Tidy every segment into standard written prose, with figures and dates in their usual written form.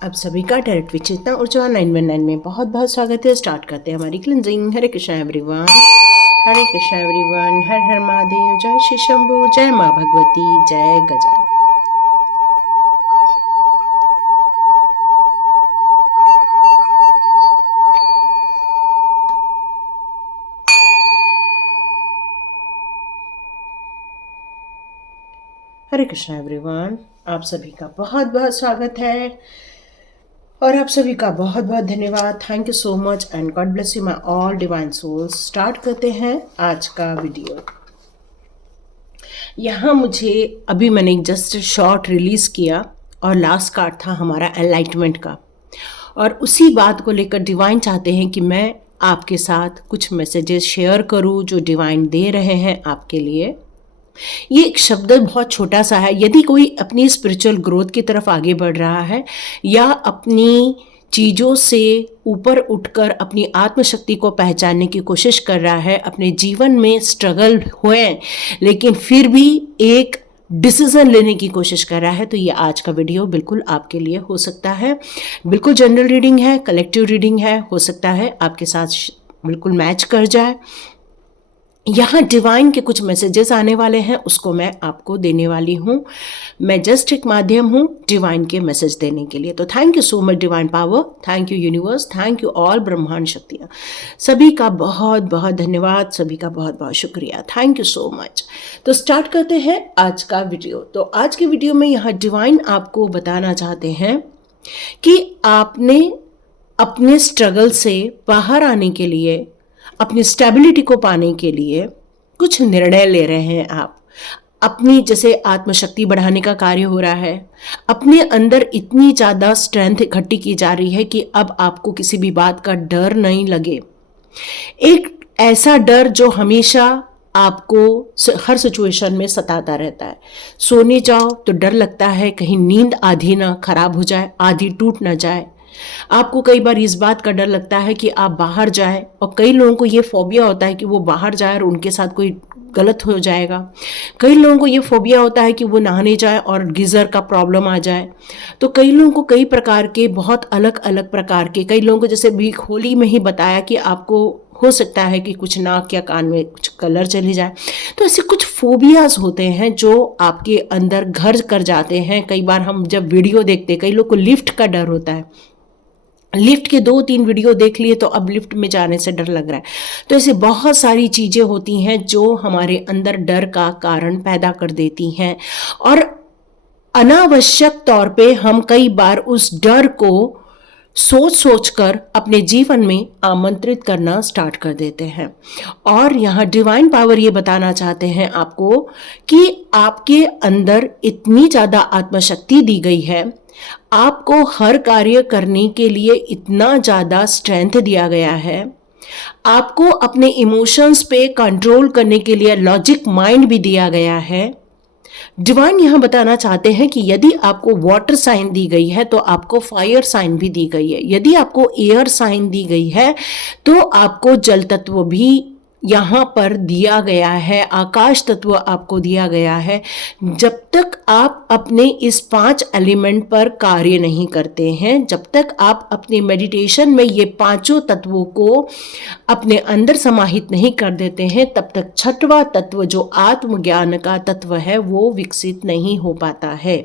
आप सभी का डायरेक्ट विचेतना ऊर्जा 919 में बहुत बहुत स्वागत है। स्टार्ट करते हैं हमारी क्लिनजिंग। हरे कृष्णा एवरीवन, हरे कृष्णा एवरीवन, हर हर महादेव, जय श्री शंभू, जय माँ भगवती, जय गजानन। हरे कृष्णा एवरीवन, आप सभी का बहुत बहुत स्वागत है और आप सभी का बहुत बहुत धन्यवाद। Thank you so much and God bless you my all divine souls. Start करते हैं आज का वीडियो। यहाँ मुझे अभी मैंने जस्ट शॉर्ट रिलीज किया और लास्ट कार्ड था हमारा एनलाइटमेंट का, और उसी बात को लेकर डिवाइन चाहते हैं कि मैं आपके साथ कुछ मैसेजेस शेयर करूं जो डिवाइन दे रहे हैं आपके लिए। ये एक शब्द बहुत छोटा सा है। यदि कोई अपनी स्पिरिचुअल ग्रोथ की तरफ आगे बढ़ रहा है या अपनी चीज़ों से ऊपर उठकर अपनी आत्मशक्ति को पहचानने की कोशिश कर रहा है, अपने जीवन में स्ट्रगल हुए लेकिन फिर भी एक डिसीजन लेने की कोशिश कर रहा है, तो ये आज का वीडियो बिल्कुल आपके लिए हो सकता है। बिल्कुल जनरल रीडिंग है, कलेक्टिव रीडिंग है, हो सकता है आपके साथ बिल्कुल मैच कर जाए। यहाँ डिवाइन के कुछ मैसेजेस आने वाले हैं, उसको मैं आपको देने वाली हूँ। मैं जस्ट एक माध्यम हूँ डिवाइन के मैसेज देने के लिए। तो thank you so much divine power, thank you universe, thank you all ब्रह्मांड शक्तियाँ। सभी का बहुत बहुत धन्यवाद, सभी का बहुत बहुत शुक्रिया, थैंक यू सो मच। तो स्टार्ट करते हैं आज का वीडियो। तो आज के वीडियो में यहाँ डिवाइन आपको बताना चाहते हैं कि आपने अपने स्ट्रगल से बाहर आने के लिए, अपनी स्टेबिलिटी को पाने के लिए कुछ निर्णय ले रहे हैं। आप अपनी जैसे आत्मशक्ति बढ़ाने का कार्य हो रहा है, अपने अंदर इतनी ज़्यादा स्ट्रेंथ इकट्ठी की जा रही है कि अब आपको किसी भी बात का डर नहीं लगे। एक ऐसा डर जो हमेशा आपको हर सिचुएशन में सताता रहता है। सोने जाओ तो डर लगता है कहीं नींद आधी ना खराब हो जाए, आधी टूट ना जाए। आपको कई बार इस बात का डर लगता है कि आप बाहर जाएं, और कई लोगों को ये फोबिया होता है कि वो बाहर जाए और उनके साथ कोई गलत हो जाएगा। कई लोगों को ये फोबिया होता है कि वो नहाने जाए और गीज़र का प्रॉब्लम आ जाए। तो कई लोगों को कई प्रकार के, बहुत अलग अलग प्रकार के, कई लोगों को जैसे भी होली में ही बताया कि आपको हो सकता है कि कुछ नाक या कान में कुछ कलर चली जाए। तो ऐसे कुछ फोबियाज होते हैं जो आपके अंदर घर कर जाते हैं। कई बार हम जब वीडियो देखते, कई लोग को लिफ्ट का डर होता है, लिफ्ट के 2-3 वीडियो देख लिए तो अब लिफ्ट में जाने से डर लग रहा है। तो ऐसे बहुत सारी चीज़ें होती हैं जो हमारे अंदर डर का कारण पैदा कर देती हैं, और अनावश्यक तौर पे हम कई बार उस डर को सोच सोच कर अपने जीवन में आमंत्रित करना स्टार्ट कर देते हैं। और यहाँ डिवाइन पावर ये बताना चाहते हैं आपको कि आपके अंदर इतनी ज़्यादा आत्मशक्ति दी गई है, आपको हर कार्य करने के लिए इतना ज़्यादा स्ट्रेंथ दिया गया है, आपको अपने इमोशंस पे कंट्रोल करने के लिए लॉजिक माइंड भी दिया गया है। डिवाइन यहाँ बताना चाहते हैं कि यदि आपको वाटर साइन दी गई है तो आपको फायर साइन भी दी गई है। यदि आपको एयर साइन दी गई है तो आपको जल तत्व भी यहाँ पर दिया गया है, आकाश तत्व आपको दिया गया है। जब तक आप अपने इस 5 एलिमेंट पर कार्य नहीं करते हैं, जब तक आप अपने मेडिटेशन में ये 5 तत्वों को अपने अंदर समाहित नहीं कर देते हैं, तब तक 6वां तत्व जो आत्मज्ञान का तत्व है वो विकसित नहीं हो पाता है।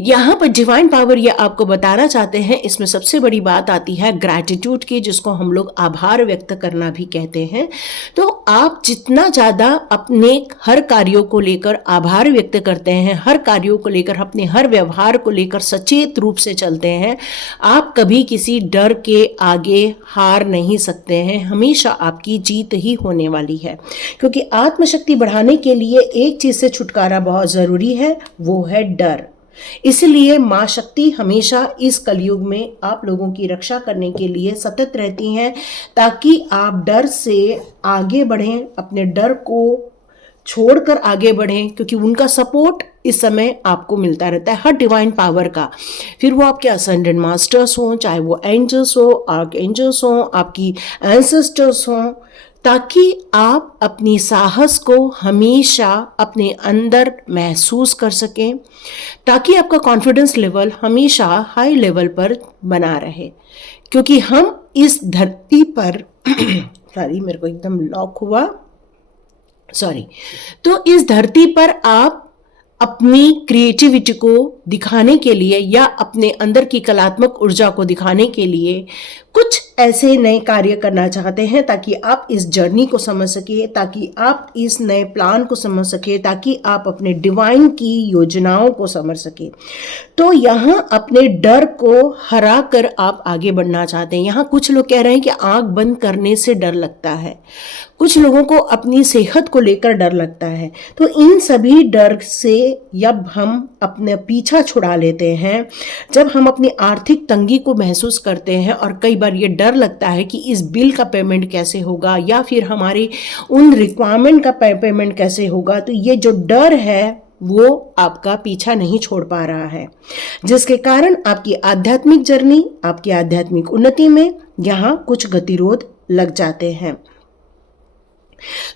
यहाँ पर डिवाइन पावर ये आपको बताना चाहते हैं, इसमें सबसे बड़ी बात आती है ग्रैटिट्यूड की, जिसको हम लोग आभार व्यक्त करना भी कहते हैं। तो आप जितना ज़्यादा अपने हर कार्यों को लेकर आभार व्यक्त करते हैं, हर कार्यों को लेकर, अपने हर व्यवहार को लेकर सचेत रूप से चलते हैं, आप कभी किसी डर के आगे हार नहीं सकते हैं। हमेशा आपकी जीत ही होने वाली है, क्योंकि आत्मशक्ति बढ़ाने के लिए एक चीज़ से छुटकारा बहुत ज़रूरी है, वो है डर। इसलिए माँ शक्ति हमेशा इस कलयुग में आप लोगों की रक्षा करने के लिए सतत रहती हैं, ताकि आप डर से आगे बढ़ें, अपने डर को छोड़कर आगे बढ़ें, क्योंकि उनका सपोर्ट इस समय आपको मिलता रहता है, हर डिवाइन पावर का। फिर वो आपके असेंडेंट मास्टर्स हों, चाहे वो एंजल्स हो, आर्क एंजल्स हों, आपकी एंसेस्टर्स हों, ताकि आप अपनी साहस को हमेशा अपने अंदर महसूस कर सकें, ताकि आपका कॉन्फिडेंस लेवल हमेशा हाई लेवल पर बना रहे। क्योंकि हम इस धरती पर सॉरी मेरे को एकदम लॉक हुआ, सॉरी। तो इस धरती पर आप अपनी क्रिएटिविटी को दिखाने के लिए या अपने अंदर की कलात्मक ऊर्जा को दिखाने के लिए कुछ ऐसे नए कार्य करना चाहते हैं, ताकि आप इस जर्नी को समझ सके, ताकि आप इस नए प्लान को समझ सके, ताकि आप अपने डिवाइन की योजनाओं को समझ सके। तो यहाँ अपने डर को हरा कर आप आगे बढ़ना चाहते हैं। यहाँ कुछ लोग कह रहे हैं कि आंख बंद करने से डर लगता है, कुछ लोगों को अपनी सेहत को लेकर डर लगता है। तो इन सभी डर से जब हम अपने पीछा छुड़ा लेते हैं, जब हम अपनी आर्थिक तंगी को महसूस करते हैं और कई बार ये डर लगता है कि इस बिल का पेमेंट कैसे होगा या फिर हमारी उन रिक्वायरमेंट का पेमेंट कैसे होगा, तो ये जो डर है वो आपका पीछा नहीं छोड़ पा रहा है, जिसके कारण आपकी आध्यात्मिक जर्नी, आपकी आध्यात्मिक उन्नति में यहाँ कुछ गतिरोध लग जाते हैं।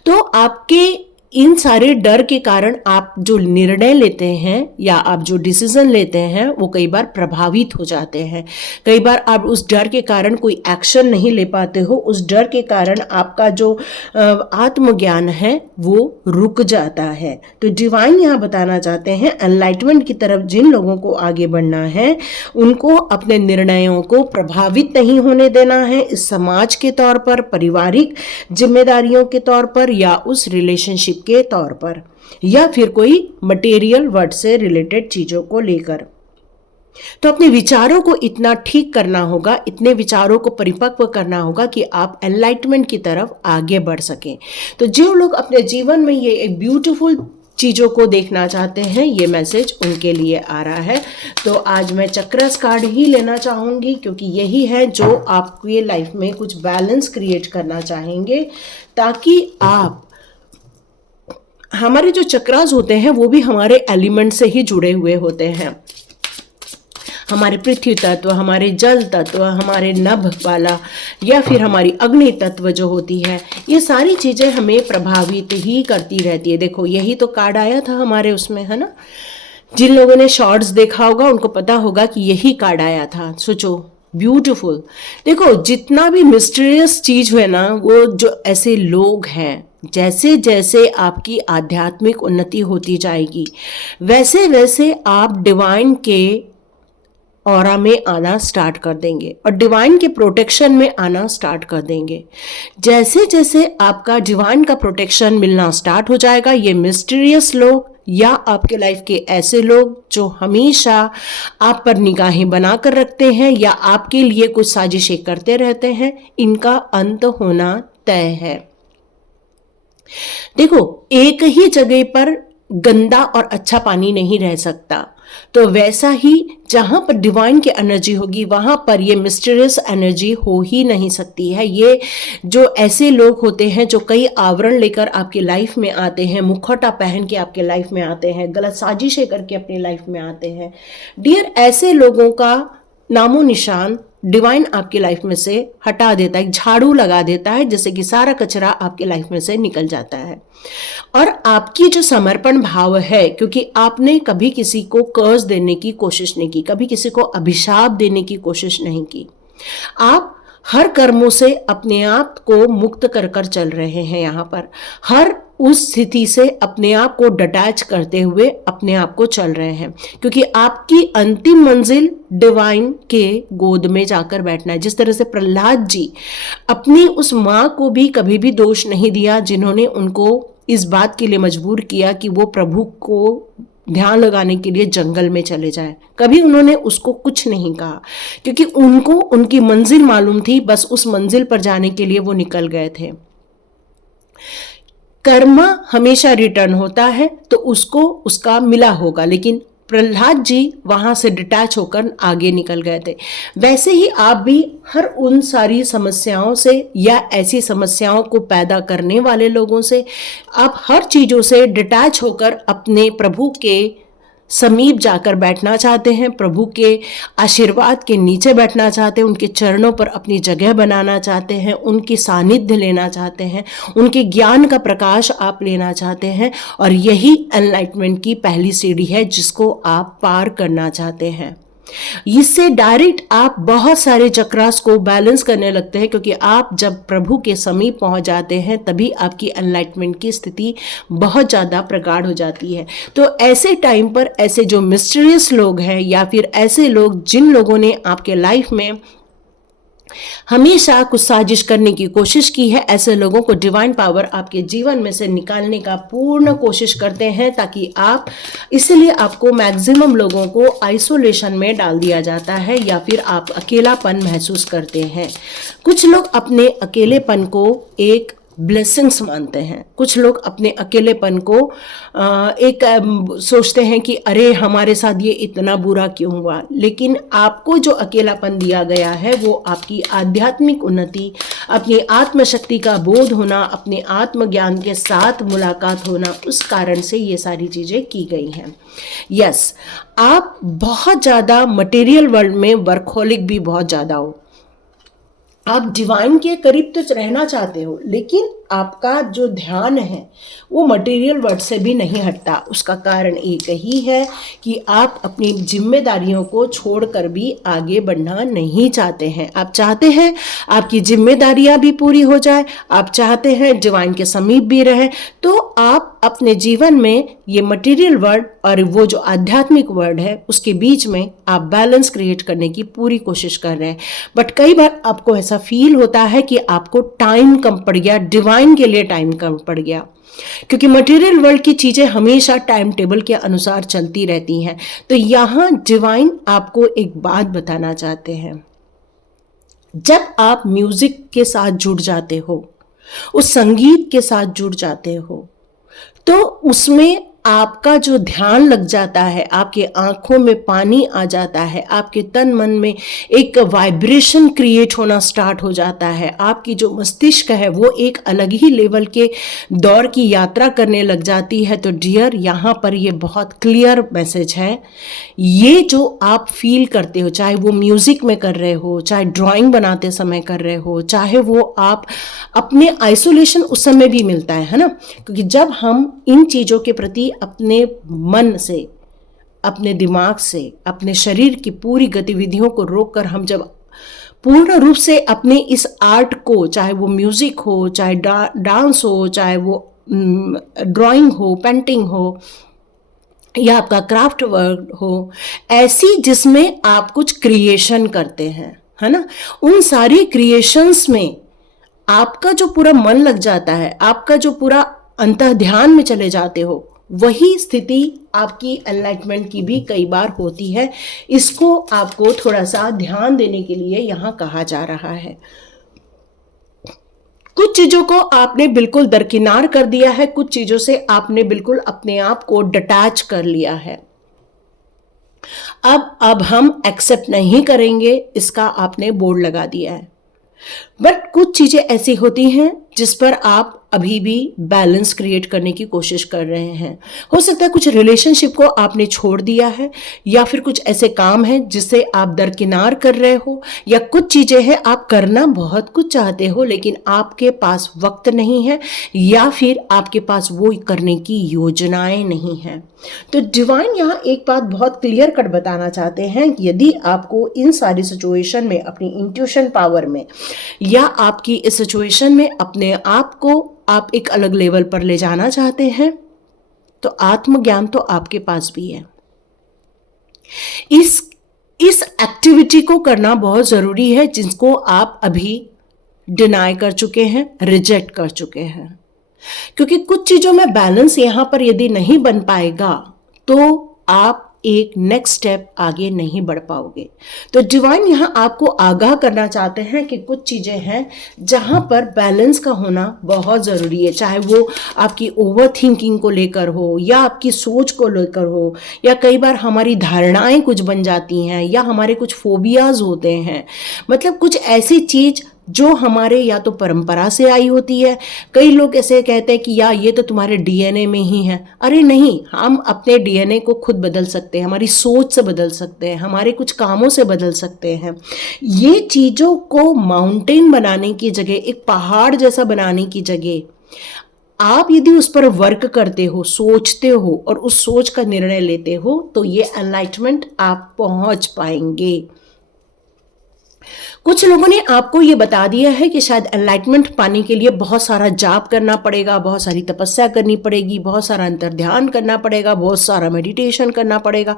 तो आपके इन सारे डर के कारण आप जो निर्णय लेते हैं या आप जो डिसीजन लेते हैं वो कई बार प्रभावित हो जाते हैं। कई बार आप उस डर के कारण कोई एक्शन नहीं ले पाते हो, उस डर के कारण आपका जो आत्मज्ञान है वो रुक जाता है। तो डिवाइन यहाँ बताना चाहते हैं, एनलाइटमेंट की तरफ जिन लोगों को आगे बढ़ना है उनको अपने निर्णयों को प्रभावित नहीं होने देना है, इस समाज के तौर पर, पारिवारिक जिम्मेदारियों के तौर पर या उस रिलेशनशिप के तौर पर, या फिर कोई मटेरियल वर्ड से रिलेटेड चीजों को लेकर। तो अपने विचारों को इतना ठीक करना होगा, इतने विचारों को परिपक्व करना होगा कि आप एनलाइटमेंट की तरफ आगे बढ़ सकें। तो जो लोग अपने जीवन में ये एक ब्यूटीफुल चीज़ों को देखना चाहते हैं, ये मैसेज उनके लिए आ रहा है। तो आज मैं चक्रस कार्ड ही लेना चाहूँगी, क्योंकि यही है जो आपकी लाइफ में कुछ बैलेंस क्रिएट करना चाहेंगे, ताकि आप, हमारे जो चक्रास होते हैं वो भी हमारे एलिमेंट से ही जुड़े हुए होते हैं। हमारे पृथ्वी तत्व, हमारे जल तत्व, हमारे नभ वाला या फिर हमारी अग्नि तत्व जो होती है, ये सारी चीज़ें हमें प्रभावित ही करती रहती है। देखो यही तो कार्ड आया था हमारे उसमें, है ना। जिन लोगों ने शॉर्ट्स देखा होगा उनको पता होगा कि यही कार्ड आया था। सोचो, ब्यूटीफुल। देखो जितना भी मिस्टीरियस चीज है ना, वो जो ऐसे लोग हैं, जैसे जैसे आपकी आध्यात्मिक उन्नति होती जाएगी वैसे वैसे आप डिवाइन के ऑरा में आना स्टार्ट कर देंगे और डिवाइन के प्रोटेक्शन में आना स्टार्ट कर देंगे। जैसे जैसे आपका डिवाइन का प्रोटेक्शन मिलना स्टार्ट हो जाएगा, ये मिस्टीरियस लोग या आपके लाइफ के ऐसे लोग जो हमेशा आप पर निगाहें बनाकर रखते हैं या आपके लिए कुछ साजिशें करते रहते हैं, इनका अंत होना तय है। देखो एक ही जगह पर गंदा और अच्छा पानी नहीं रह सकता, तो वैसा ही जहां पर डिवाइन की एनर्जी होगी वहां पर ये मिस्टीरियस एनर्जी हो ही नहीं सकती है। ये जो ऐसे लोग होते हैं जो कई आवरण लेकर आपकी लाइफ में आते हैं, मुखौटा पहन के आपके लाइफ में आते हैं, गलत साजिशें करके अपनी लाइफ में आते हैं, डियर ऐसे लोगों का नामो निशान डिवाइन आपकी लाइफ में से हटा देता है, झाड़ू लगा देता है, जैसे कि सारा कचरा आपकी लाइफ में से निकल जाता है। और आपकी जो समर्पण भाव है, क्योंकि आपने कभी किसी को कर्ज देने की कोशिश नहीं की, कभी किसी को अभिशाप देने की कोशिश नहीं की, आप हर कर्मों से अपने आप को मुक्त कर कर चल रहे हैं। यहाँ पर हर उस स्थिति से अपने आप को डिटैच करते हुए अपने आप को चल रहे हैं, क्योंकि आपकी अंतिम मंजिल डिवाइन के गोद में जाकर बैठना है। जिस तरह से प्रहलाद जी अपनी उस माँ को भी कभी भी दोष नहीं दिया जिन्होंने उनको इस बात के लिए मजबूर किया कि वो प्रभु को ध्यान लगाने के लिए जंगल में चले जाए, कभी उन्होंने उसको कुछ नहीं कहा, क्योंकि उनको उनकी मंजिल मालूम थी, बस उस मंजिल पर जाने के लिए वो निकल गए थे। कर्म हमेशा रिटर्न होता है, तो उसको उसका मिला होगा, लेकिन प्रहलाद जी वहां से डिटैच होकर आगे निकल गए थे। वैसे ही आप भी हर उन सारी समस्याओं से या ऐसी समस्याओं को पैदा करने वाले लोगों से, आप हर चीजों से डिटैच होकर अपने प्रभु के समीप जाकर बैठना चाहते हैं, प्रभु के आशीर्वाद के नीचे बैठना चाहते हैं, उनके चरणों पर अपनी जगह बनाना चाहते हैं, उनकी सानिध्य लेना चाहते हैं, उनके ज्ञान का प्रकाश आप लेना चाहते हैं, और यही एनलाइटमेंट की पहली सीढ़ी है जिसको आप पार करना चाहते हैं। इससे डायरेक्ट आप बहुत सारे चक्रास को बैलेंस करने लगते हैं, क्योंकि आप जब प्रभु के समीप पहुंच जाते हैं तभी आपकी एनलाइटमेंट की स्थिति बहुत ज़्यादा प्रगाढ़ हो जाती है। तो ऐसे टाइम पर ऐसे जो मिस्टीरियस लोग हैं, या फिर ऐसे लोग जिन लोगों ने आपके लाइफ में हमेशा कुछ साजिश करने की कोशिश की है, ऐसे लोगों को डिवाइन पावर आपके जीवन में से निकालने का पूर्ण कोशिश करते हैं, ताकि आप, इसलिए आपको मैक्सिमम लोगों को आइसोलेशन में डाल दिया जाता है, या फिर आप अकेलापन महसूस करते हैं। कुछ लोग अपने अकेलेपन को एक ब्लेसिंग्स मानते हैं, कुछ लोग अपने अकेलेपन को सोचते हैं कि अरे हमारे साथ ये इतना बुरा क्यों हुआ। लेकिन आपको जो अकेलापन दिया गया है वो आपकी आध्यात्मिक उन्नति, अपनी आत्मशक्ति का बोध होना, अपने आत्मज्ञान के साथ मुलाकात होना, उस कारण से ये सारी चीज़ें की गई हैं। यस, आप बहुत ज़्यादा मटेरियल वर्ल्ड में वर्कहोलिक भी बहुत ज़्यादा हो, आप डिवाइन के करीब तो रहना चाहते हो, लेकिन आपका जो ध्यान है वो मटेरियल वर्ल्ड से भी नहीं हटता। उसका कारण एक ही है कि आप अपनी जिम्मेदारियों को छोड़कर भी आगे बढ़ना नहीं चाहते हैं। आप चाहते हैं आपकी जिम्मेदारियां भी पूरी हो जाए, आप चाहते हैं डिवाइन के समीप भी रहे, तो आप अपने जीवन में ये मटेरियल वर्ल्ड और वो जो आध्यात्मिक वर्ल्ड है उसके बीच में आप बैलेंस क्रिएट करने की पूरी कोशिश कर रहे हैं। बट कई बार आपको ऐसा फील होता है कि आपको टाइम कम पड़ गया, डिवाइन के लिए टाइम कम पड़ गया, क्योंकि मटेरियल वर्ल्ड की चीजें हमेशा टाइम टेबल के अनुसार चलती रहती हैं। तो यहां डिवाइन आपको एक बात बताना चाहते हैं, जब आप म्यूजिक के साथ जुड़ जाते हो, उस संगीत के साथ जुड़ जाते हो, तो उसमें आपका जो ध्यान लग जाता है, आपके आंखों में पानी आ जाता है, आपके तन मन में एक वाइब्रेशन क्रिएट होना स्टार्ट हो जाता है, आपकी जो मस्तिष्क है वो एक अलग ही लेवल के दौर की यात्रा करने लग जाती है। तो डियर, यहाँ पर ये बहुत क्लियर मैसेज है, ये जो आप फील करते हो, चाहे वो म्यूजिक में कर रहे हो, चाहे ड्राइंग बनाते समय कर रहे हो, चाहे वो आप अपने आइसोलेशन उस समय भी मिलता है ना, क्योंकि जब हम इन चीज़ों के प्रति अपने मन से, अपने दिमाग से, अपने शरीर की पूरी गतिविधियों को रोककर हम जब पूर्ण रूप से अपने इस आर्ट को, चाहे वो म्यूजिक हो, चाहे डांस हो, चाहे वो ड्राइंग हो, पेंटिंग हो, या आपका क्राफ्ट वर्क हो, ऐसी जिसमें आप कुछ क्रिएशन करते हैं, है ना, उन सारी क्रिएशंस में आपका जो पूरा मन लग जाता है, आपका जो पूरा अंतः ध्यान में चले जाते हो, वही स्थिति आपकी एनलाइटमेंट की भी कई बार होती है। इसको आपको थोड़ा सा ध्यान देने के लिए यहाँ कहा जा रहा है। कुछ चीजों को आपने बिल्कुल दरकिनार कर दिया है, कुछ चीजों से आपने बिल्कुल अपने आप को डिटैच कर लिया है। अब हम एक्सेप्ट नहीं करेंगे, इसका आपने बोर्ड लगा दिया है। बट कुछ चीजें ऐसी होती हैं जिस पर आप अभी भी बैलेंस क्रिएट करने की कोशिश कर रहे हैं। हो सकता है कुछ रिलेशनशिप को आपने छोड़ दिया है, या फिर कुछ ऐसे काम हैं जिससे आप दरकिनार कर रहे हो, या कुछ चीजें हैं आप करना बहुत कुछ चाहते हो लेकिन आपके पास वक्त नहीं है, या फिर आपके पास वो करने की योजनाएं नहीं हैं। तो डिवाइन यहाँ एक बात बहुत क्लियर कट बताना चाहते हैं कि यदि आपको इन सारी सिचुएशन में अपनी इंट्यूशन पावर में, या आपकी इस सिचुएशन में अपने आप को आप एक अलग लेवल पर ले जाना चाहते हैं, तो आत्मज्ञान तो आपके पास भी है। इस एक्टिविटी को करना बहुत जरूरी है, जिसको आप अभी डिनाई कर चुके हैं, रिजेक्ट कर चुके हैं। क्योंकि कुछ चीजों में बैलेंस यहां पर यदि नहीं बन पाएगा तो आप एक नेक्स्ट स्टेप आगे नहीं बढ़ पाओगे। तो डिवाइन यहाँ आपको आगाह करना चाहते हैं कि कुछ चीजें हैं जहां पर बैलेंस का होना बहुत जरूरी है, चाहे वो आपकी ओवर थिंकिंग को लेकर हो, या आपकी सोच को लेकर हो, या कई बार हमारी धारणाएं कुछ बन जाती हैं, या हमारे कुछ फोबियाज होते हैं। मतलब कुछ ऐसी चीज जो हमारे या तो परंपरा से आई होती है। कई लोग ऐसे कहते हैं कि या ये तो तुम्हारे डीएनए में ही है। अरे नहीं, हम अपने डीएनए को खुद बदल सकते हैं, हमारी सोच से बदल सकते हैं, हमारे कुछ कामों से बदल सकते हैं। ये चीज़ों को माउंटेन बनाने की जगह, एक पहाड़ जैसा बनाने की जगह आप यदि उस पर वर्क करते हो, सोचते हो और उस सोच का निर्णय लेते हो, तो ये एनलाइटमेंट आप पहुंच पाएंगे। कुछ लोगों ने आपको ये बता दिया है कि शायद एनलाइटमेंट पाने के लिए बहुत सारा जाप करना पड़ेगा, बहुत सारी तपस्या करनी पड़ेगी, बहुत सारा अंतर्ध्यान करना पड़ेगा, बहुत सारा मेडिटेशन करना पड़ेगा।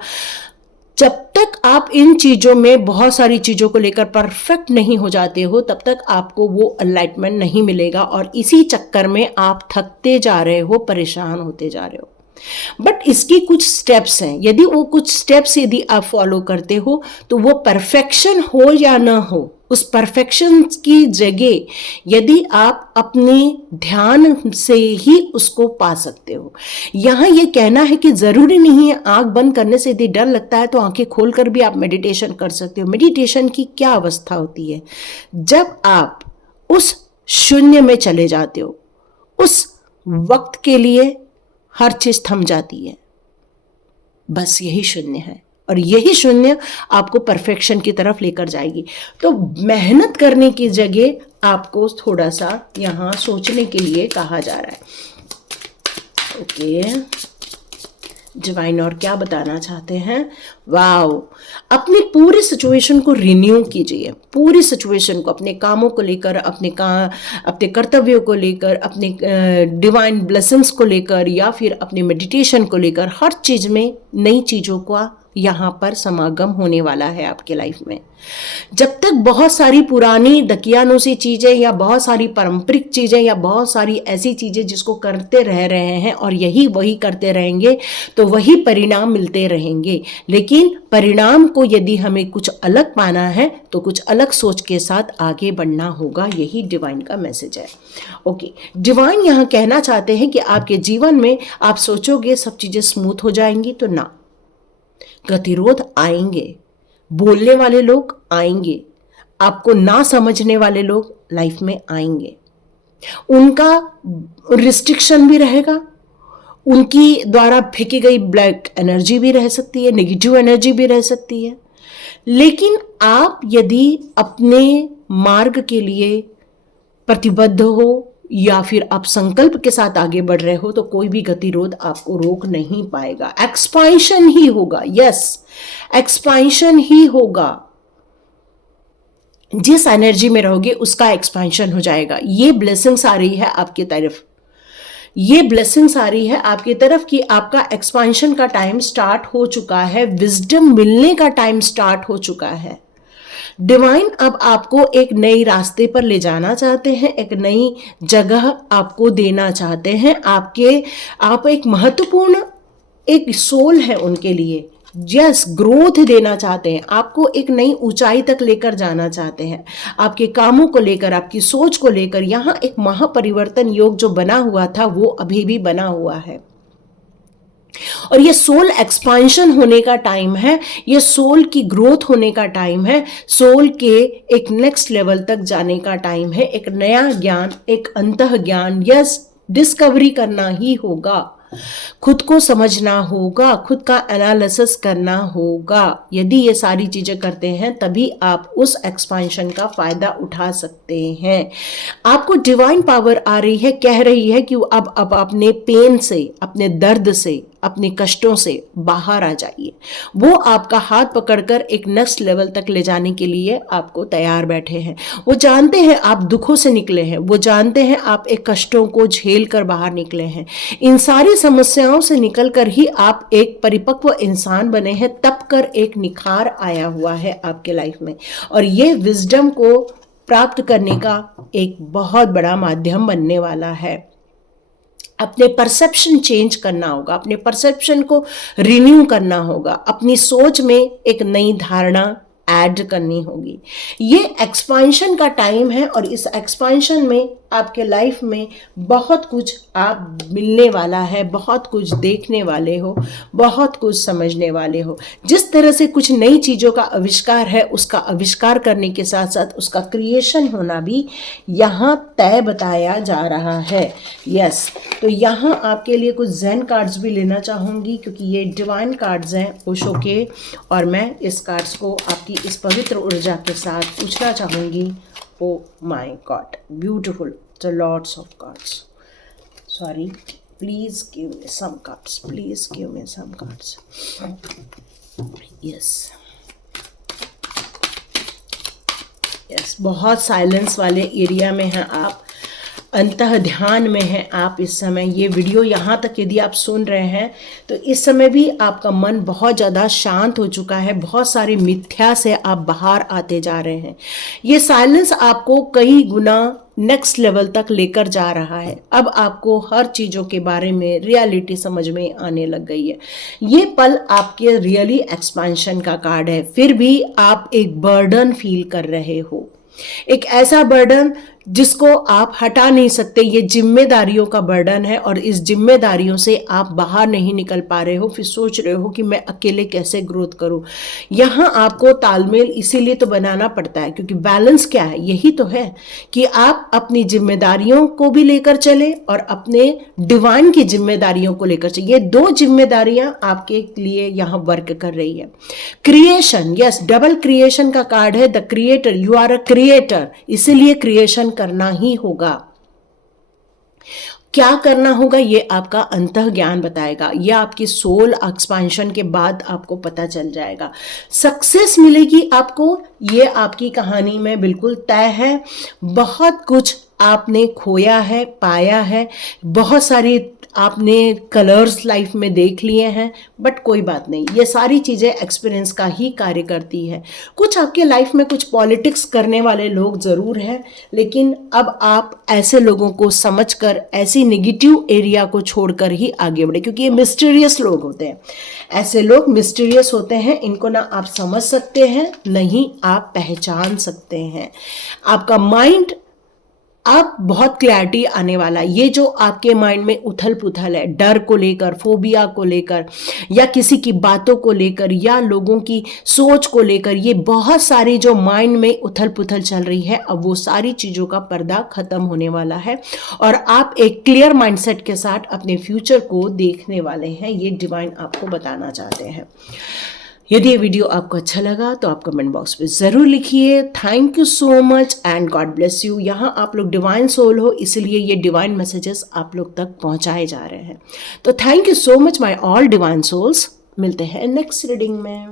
जब तक आप इन चीज़ों में बहुत सारी चीज़ों को लेकर परफेक्ट नहीं हो जाते हो, तब तक आपको वो एनलाइटमेंट नहीं मिलेगा और इसी चक्कर में आप थकते जा रहे हो, परेशान होते जा रहे हो। बट इसकी कुछ स्टेप्स हैं। यदि वो कुछ स्टेप्स यदि आप फॉलो करते हो, तो वो परफेक्शन हो या ना हो, उस परफेक्शन की जगह यदि आप अपने ध्यान से ही उसको पा सकते हो। यहाँ ये कहना है कि ज़रूरी नहीं है आंख बंद करने से यदि डर लगता है तो आंखें खोलकर भी आप मेडिटेशन कर सकते हो। मेडिटेशन की क्या अवस्था होती है? जब आप उस शून्य में चले जाते हो, उस वक्त के लिए हर चीज थम जाती है, बस यही शून्य है और यही शून्य आपको परफेक्शन की तरफ लेकर जाएगी। तो मेहनत करने की जगह आपको थोड़ा सा यहाँ सोचने के लिए कहा जा रहा है। ओके, डिवाइन और क्या बताना चाहते हैं? वाओ, अपनी पूरी सिचुएशन को रिन्यू कीजिए, पूरी सिचुएशन को, अपने कामों को लेकर, अपने कर्तव्यों को लेकर, अपने डिवाइन ब्लेसिंग्स को लेकर या फिर अपने मेडिटेशन को लेकर, हर चीज़ में नई चीज़ों का यहाँ पर समागम होने वाला है आपके लाइफ में। जब तक बहुत सारी पुरानी दकियानूसी चीज़ें या बहुत सारी पारंपरिक चीज़ें या बहुत सारी ऐसी चीज़ें जिसको करते रह रहे हैं और यही वही करते रहेंगे, तो वही परिणाम मिलते रहेंगे। लेकिन परिणाम को यदि हमें कुछ अलग पाना है तो कुछ अलग सोच के साथ आगे बढ़ना होगा। यही डिवाइन का मैसेज है। ओके, डिवाइन यहाँ कहना चाहते हैं कि आपके जीवन में आप सोचोगे सब चीज़ें स्मूथ हो जाएंगी, तो ना, गतिरोध आएंगे, बोलने वाले लोग आएंगे, आपको ना समझने वाले लोग लाइफ में आएंगे, उनका रिस्ट्रिक्शन भी रहेगा, उनकी द्वारा फेंकी गई ब्लैक एनर्जी भी रह सकती है, नेगेटिव एनर्जी भी रह सकती है। लेकिन आप यदि अपने मार्ग के लिए प्रतिबद्ध हो या फिर आप संकल्प के साथ आगे बढ़ रहे हो, तो कोई भी गतिरोध आपको रोक नहीं पाएगा। एक्सपांशन ही होगा। यस, एक्सपांशन ही होगा। जिस एनर्जी में रहोगे उसका एक्सपांशन हो जाएगा। ये ब्लेसिंग्स आ रही है आपकी तरफ, ये ब्लेसिंग्स आ रही है आपकी तरफ कि आपका एक्सपांशन का टाइम स्टार्ट हो चुका है, विजडम मिलने का टाइम स्टार्ट हो चुका है। डिवाइन अब आपको एक नई रास्ते पर ले जाना चाहते हैं, एक नई जगह आपको देना चाहते हैं। आप एक महत्वपूर्ण एक सोल है उनके लिए। यस, ग्रोथ देना चाहते हैं, आपको एक नई ऊंचाई तक लेकर जाना चाहते हैं। आपके कामों को लेकर, आपकी सोच को लेकर यहाँ एक महापरिवर्तन योग जो बना हुआ था वो अभी भी बना हुआ है और ये सोल एक्सपांशन होने का टाइम है, ये सोल की ग्रोथ होने का टाइम है, सोल के एक नेक्स्ट लेवल तक जाने का टाइम है। एक नया ज्ञान, एक अंतः ज्ञान, यस, डिस्कवरी करना ही होगा, खुद को समझना होगा, खुद का एनालिसिस करना होगा। यदि ये सारी चीजें करते हैं तभी आप उस एक्सपांशन का फायदा उठा सकते हैं। आपको डिवाइन पावर आ रही है, कह रही है कि अब अपने पेन से, अपने दर्द से, अपने कष्टों से बाहर आ जाइए। वो आपका हाथ पकड़कर एक नेक्स्ट लेवल तक ले जाने के लिए आपको तैयार बैठे हैं। वो जानते हैं आप दुखों से निकले हैं, वो जानते हैं आप एक कष्टों को झेल कर बाहर निकले हैं। इन सारी समस्याओं से निकलकर ही आप एक परिपक्व इंसान बने हैं, तब कर एक निखार आया हुआ है आपके लाइफ में और ये विजडम को प्राप्त करने का एक बहुत बड़ा माध्यम बनने वाला है। अपने परसेप्शन चेंज करना होगा, अपने परसेप्शन को रिन्यू करना होगा, अपनी सोच में एक नई धारणा ऐड करनी होगी। ये एक्सपांशन का टाइम है और इस एक्सपांशन में आपके लाइफ में बहुत कुछ आप मिलने वाला है, बहुत कुछ देखने वाले हो, बहुत कुछ समझने वाले हो। जिस तरह से कुछ नई चीज़ों का आविष्कार है, उसका आविष्कार करने के साथ साथ उसका क्रिएशन होना भी यहाँ तय बताया जा रहा है। यस, तो यहाँ आपके लिए कुछ ज़ेन कार्ड्स भी लेना चाहूँगी, क्योंकि ये डिवाइन कार्ड्स हैं ओशो के, और मैं इस कार्ड्स को आपकी इस पवित्र ऊर्जा के साथ पूछना चाहूँगी। Oh my God, beautiful, the lords of cards, sorry, please give me some cards, please give me some cards. Yes yes, बहुत साइलेंस वाले एरिया में हैं आप, अंतः ध्यान में हैं आप इस समय। ये वीडियो यहाँ तक यदि आप सुन रहे हैं तो इस समय भी आपका मन बहुत ज़्यादा शांत हो चुका है, बहुत सारी मिथ्या से आप बाहर आते जा रहे हैं। ये साइलेंस आपको कई गुना नेक्स्ट लेवल तक लेकर जा रहा है। अब आपको हर चीज़ों के बारे में रियलिटी समझ में आने लग गई है। ये पल आपके रियली एक्सपेंशन का कार्ड है। फिर भी आप एक बर्डन फील कर रहे हो, एक ऐसा बर्डन जिसको आप हटा नहीं सकते। ये जिम्मेदारियों का बर्डन है और इस जिम्मेदारियों से आप बाहर नहीं निकल पा रहे हो। फिर सोच रहे हो कि मैं अकेले कैसे ग्रोथ करूं। यहाँ आपको तालमेल इसीलिए तो बनाना पड़ता है, क्योंकि बैलेंस क्या है, यही तो है कि आप अपनी जिम्मेदारियों को भी लेकर चले और अपने डिवाइन की जिम्मेदारियों को लेकर चले। ये दो जिम्मेदारियां आपके लिए यहाँ वर्क कर रही है। क्रिएशन, यस, डबल क्रिएशन का कार्ड है, the creator, you are a creator, इसीलिए क्रिएशन करना ही होगा। क्या करना होगा ये आपका अंतः ज्ञान बताएगा, ये आपकी सोल एक्सपेंशन के बाद आपको पता चल जाएगा। सक्सेस मिलेगी आपको, ये आपकी कहानी में बिल्कुल तय है। बहुत कुछ आपने खोया है, पाया है, बहुत सारी आपने कलर्स लाइफ में देख लिए हैं, बट कोई बात नहीं, ये सारी चीज़ें एक्सपीरियंस का ही कार्य करती है। कुछ आपके लाइफ में कुछ पॉलिटिक्स करने वाले लोग ज़रूर हैं, लेकिन अब आप ऐसे लोगों को समझकर, ऐसी नेगेटिव एरिया को छोड़कर ही आगे बढ़े, क्योंकि ये मिस्टीरियस लोग होते हैं। ऐसे लोग मिस्टीरियस होते हैं, इनको ना आप समझ सकते हैं, नहीं आप पहचान सकते हैं। आपका माइंड, अब बहुत क्लैरिटी आने वाला है। ये जो आपके माइंड में उथल पुथल है, डर को लेकर, फोबिया को लेकर, या किसी की बातों को लेकर, या लोगों की सोच को लेकर, ये बहुत सारी जो माइंड में उथल पुथल चल रही है, अब वो सारी चीज़ों का पर्दा खत्म होने वाला है और आप एक क्लियर माइंडसेट के साथ अपने फ्यूचर को देखने वाले हैं। ये डिवाइन आपको बताना चाहते हैं। यदि ये वीडियो आपको अच्छा लगा तो आप कमेंट बॉक्स में ज़रूर लिखिए। Thank you so much and God bless you. यहाँ आप लोग डिवाइन सोल हो, इसलिए ये डिवाइन मैसेजेस आप लोग तक पहुँचाए जा रहे हैं। तो thank you so much my all divine souls. मिलते हैं नेक्स्ट रीडिंग में।